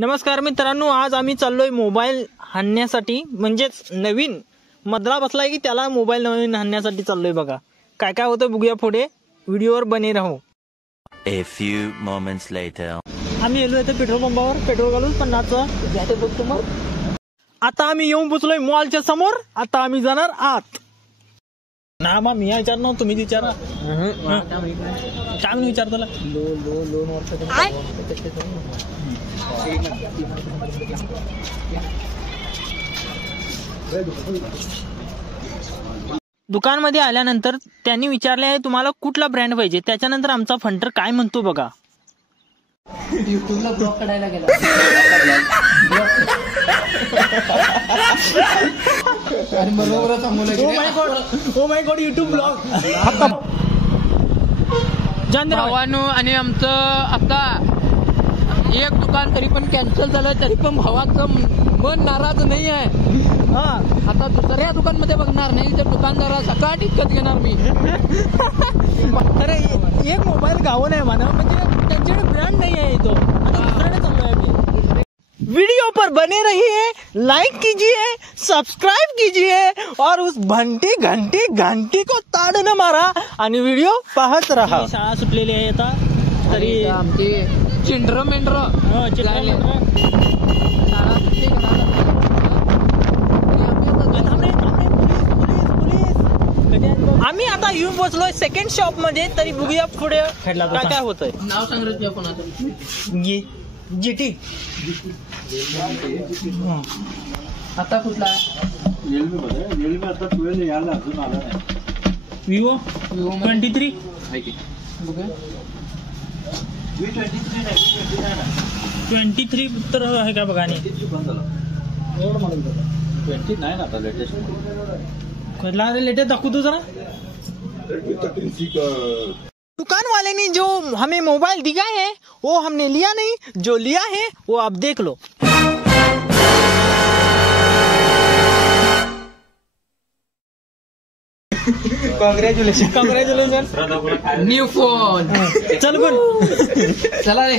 नमस्कार मित्रांनो, आज आम्ही चाललोय मोबाईल हाणण्यासाठी, म्हणजेच नवीन मधला बसलाय की त्याला मोबाईल नवीन हाणण्यासाठी चाललोय। बघा काय काय होतं बघूया, पुढे व्हिडिओवर बने राहू। A few moments later. आम्ही येलो इथे पेट्रोल पंपावर पेट्रोल घालून 50चं जाते बघतो। मग आता आम्ही येऊन पोचलोय मॉलच्या समोर। आता आम्ही जाणार आत ना। मग मी विचारणार, तुम्ही विचारा। काय मी विचारतो लोन दुकान मध्ये आल्यानंतर त्यांनी विचारले तुम्हाला कुठला ब्रँड पाहिजे। त्याच्यानंतर आमचा फंटर काय म्हणतो बघा। युट्यूबला ब्लॉग काढायला गेला। आणि बरोबर oh my God YouTube blog. भावानो आणि आमचं आता एक दुकान तरी पण कॅन्सल झालं, तरी पण भावाचं मन नाराज नाही आहे। आता दुसऱ्या दुकानमध्ये बघणार नाही, तर दुकानदारा सकाळी इतकत घेणार मी। अरे एक मोबाईल गावं नाही म्हणा, म्हणजे त्यांच्याकडे ब्रँड नाही आहे तो। आता दुसऱ्याने चाललोय आम्ही। वीडियो पर बने रहिए, लाइक कीजिए, सब्सक्राइब कीजिए और उस घंटी को ताड़ना मारा आणि व्हिडिओ पाहत रहा। शाळा सुटलेली आहे आता, तरी आमची चिंड्र मेंढर आम्ही आता येऊन पोहोचलोय सेकंड शॉप मध्ये। तरी बघूया पुढे काय काय होतंय। नाव सांग रे कोणाचं। जीटी आता कुठला विवो 23 23 तर आहे का बघा। नाही 29 आता लेटेस्ट कुठला लेटेस्ट दाखवू तू जरा। दुकान वाले ने जो हमें मोबाइल दिया है वो हमने लिया नहीं, जो लिया है वो आप देख लो। Congratulation new phone. चल पण चला रे।